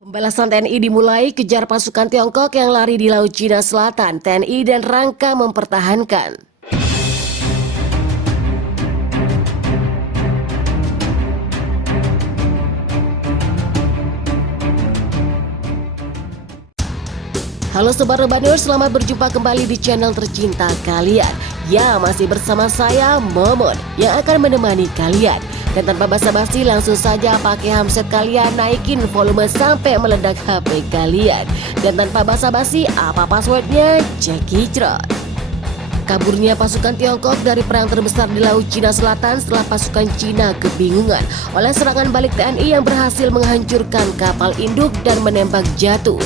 Pembalasan TNI dimulai kejar pasukan Tiongkok yang lari di Laut Cina Selatan. TNI dan rangka mempertahankan. Halo Sobat Rebaners, selamat berjumpa kembali di channel tercinta kalian. Ya, masih bersama saya, Momon, yang akan menemani kalian. Dan tanpa basa-basi langsung saja pakai handset kalian, naikin volume sampai meledak HP kalian. Dan tanpa basa-basi, apa passwordnya? Cekicrot. Kaburnya pasukan Tiongkok dari perang terbesar di Laut Cina Selatan setelah pasukan Cina kebingungan oleh serangan balik TNI yang berhasil menghancurkan kapal induk dan menembak jatuh.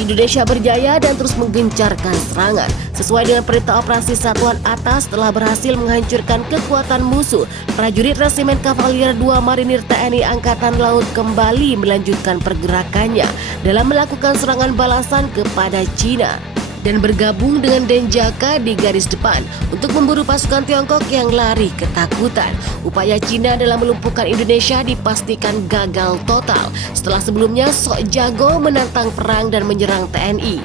Indonesia berjaya dan terus menggencarkan serangan. Sesuai dengan perintah operasi Satuan Atas telah berhasil menghancurkan kekuatan musuh. Prajurit Resimen Kavalir 2 Marinir TNI Angkatan Laut kembali melanjutkan pergerakannya dalam melakukan serangan balasan kepada Cina dan bergabung dengan Denjaka di garis depan untuk memburu pasukan Tiongkok yang lari ketakutan. Upaya Cina dalam melumpuhkan Indonesia dipastikan gagal total setelah sebelumnya sok jago menantang perang dan menyerang TNI.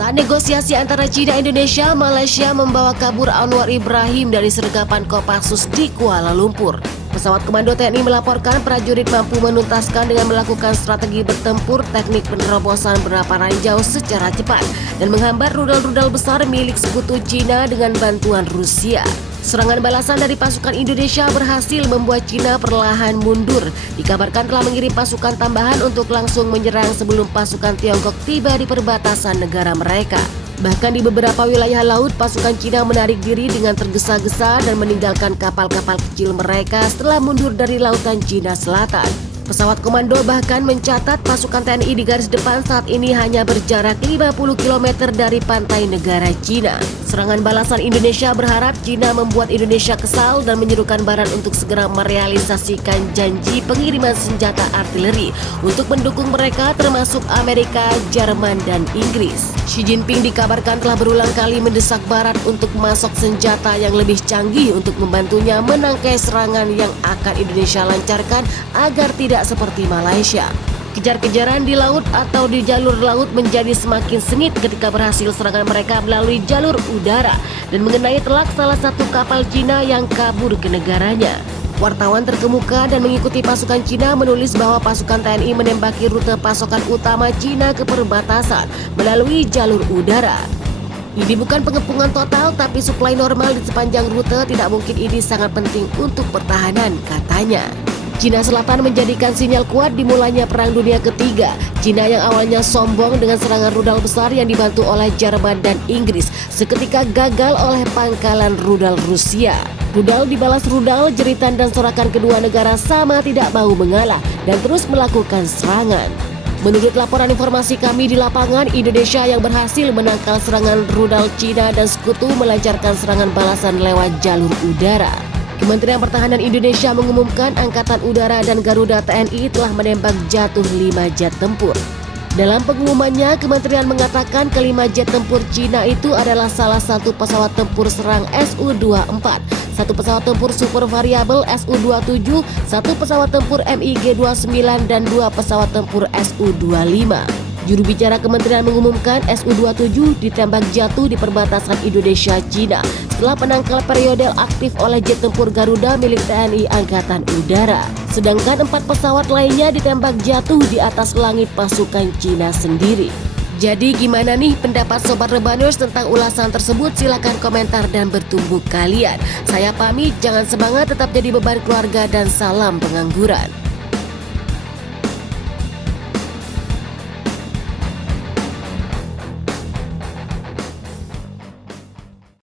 Saat negosiasi antara Cina, Indonesia, Malaysia membawa kabur Anwar Ibrahim dari sergapan Kopassus di Kuala Lumpur. Pesawat komando TNI melaporkan prajurit mampu menuntaskan dengan melakukan strategi bertempur, teknik penerobosan berapa ranjau secara cepat dan menghambat rudal-rudal besar milik sekutu Cina dengan bantuan Rusia. Serangan balasan dari pasukan Indonesia berhasil membuat Cina perlahan mundur. Dikabarkan telah mengirim pasukan tambahan untuk langsung menyerang sebelum pasukan Tiongkok tiba di perbatasan negara mereka. Bahkan di beberapa wilayah laut, pasukan Cina menarik diri dengan tergesa-gesa dan meninggalkan kapal-kapal kecil mereka setelah mundur dari lautan Cina Selatan. Pesawat komando bahkan mencatat pasukan TNI di garis depan saat ini hanya berjarak 50 km dari pantai negara Cina. Serangan balasan Indonesia berharap Cina membuat Indonesia kesal dan menyerukan Barat untuk segera merealisasikan janji pengiriman senjata artileri untuk mendukung mereka termasuk Amerika, Jerman, dan Inggris. Xi Jinping dikabarkan telah berulang kali mendesak Barat untuk masuk senjata yang lebih canggih untuk membantunya menangkai serangan yang akan Indonesia lancarkan agar tidak seperti Malaysia. Kejar-kejaran di laut atau di jalur laut menjadi semakin sengit ketika berhasil serangan mereka melalui jalur udara dan mengenai telak salah satu kapal Cina yang kabur ke negaranya. Wartawan terkemuka dan mengikuti pasukan Cina menulis bahwa pasukan TNI menembaki rute pasokan utama Cina ke perbatasan melalui jalur udara. Ini bukan pengepungan total, tapi suplai normal di sepanjang rute. Tidak mungkin, ini sangat penting untuk pertahanan, katanya. Cina Selatan menjadikan sinyal kuat dimulainya Perang Dunia Ketiga. Cina yang awalnya sombong dengan serangan rudal besar yang dibantu oleh Jerman dan Inggris seketika gagal oleh pangkalan rudal Rusia. Rudal dibalas rudal, jeritan dan sorakan kedua negara sama tidak mau mengalah dan terus melakukan serangan. Menurut laporan informasi kami di lapangan, Indonesia yang berhasil menangkal serangan rudal Cina dan sekutu melancarkan serangan balasan lewat jalur udara. Kementerian Pertahanan Indonesia mengumumkan Angkatan Udara dan Garuda TNI telah menembak jatuh 5 jet tempur. Dalam pengumumannya, kementerian mengatakan kelima jet tempur Cina itu adalah salah satu pesawat tempur serang Su-24, satu pesawat tempur super variabel Su-27, satu pesawat tempur MiG-29, dan 2 pesawat tempur Su-25. Juru bicara kementerian mengumumkan Su-27 ditembak jatuh di perbatasan Indonesia-Cina setelah penangkal periode aktif oleh jet tempur Garuda milik TNI Angkatan Udara. Sedangkan 4 pesawat lainnya ditembak jatuh di atas langit pasukan Cina sendiri. Jadi gimana nih pendapat Sobat Rebaners tentang ulasan tersebut? Silahkan komentar dan bertumbuh kalian. Saya pamit, jangan semangat, tetap jadi beban keluarga dan salam pengangguran.